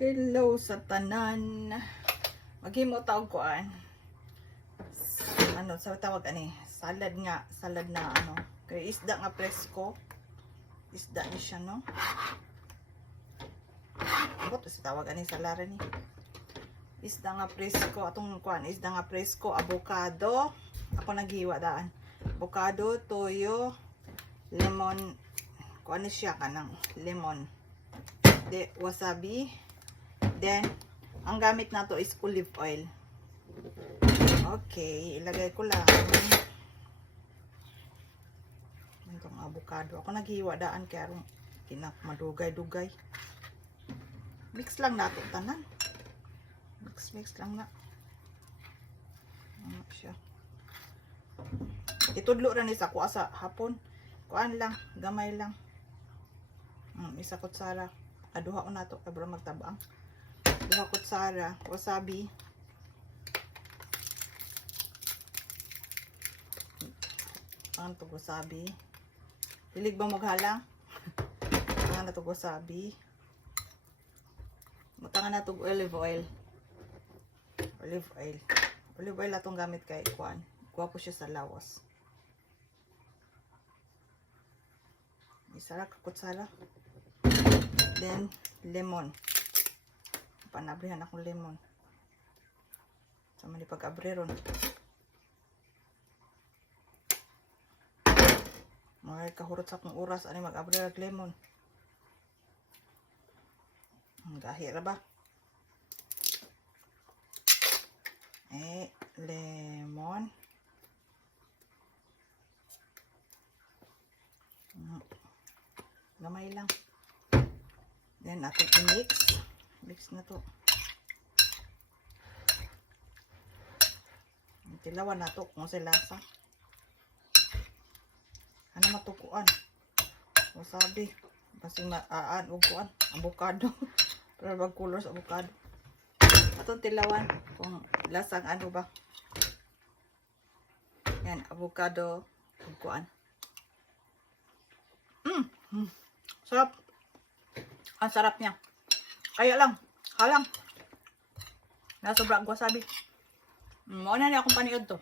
Hello sa tanan. Maghimo taog kuan. Ano sa tawag ani? Salad nga, salad na ano. Kay isda nga presko. Isda ni siya no. Ano sa tawag ani salad ni? Isda nga presko atong kuan, isda nga presko, avocado. Ako naghiwa daan. Avocado, toyo, lemon. Kuan ni siya kanang lemon. De wasabi. Then, ang gamit na to is olive oil. Okay, ilagay ko lang itong avocado. Ako naghiwa daan kaya kinak madugay-dugay. Mix lang nato tanan. Mix lang na. Ano siya. Itudlo ra ni sa kuha sa hapon. Kuan lang, gamay lang. Isa kutsara. Aduha ko nato kabro magtabang. Duha kutsara, wasabi. Ang to wasabi. Dilig ba maghalang? Ang na to wasabi. Mutangan na to olive oil. Olive oil. Olive oil atong gamit kay kuan. Kuha ko siya sa lawas. Isa ra ka kutsara. Then lemon. Panabrihan akong lemon. Sama ni pag-abre ron. Mga kahurot sa akong oras ani mag-abre ng lemon. Ang gahira ba? Lemon. Gamay lang. Then ato i-mix. Mix na to. Tilawan na to kung sa lasa. Ano matukuan? Wasabi. Basing maaan o kuan. Avocado. Para bag color sa avocado. Atong tilawan kung lasang ano ba. Yan, avocado o kuan. Sarap. Ang sarap niya. Kaya lang, halang. Nasobra ang wasabi. Mauna na akong paniod to.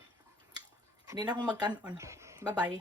Hindi na akong magkanon. Bye-bye.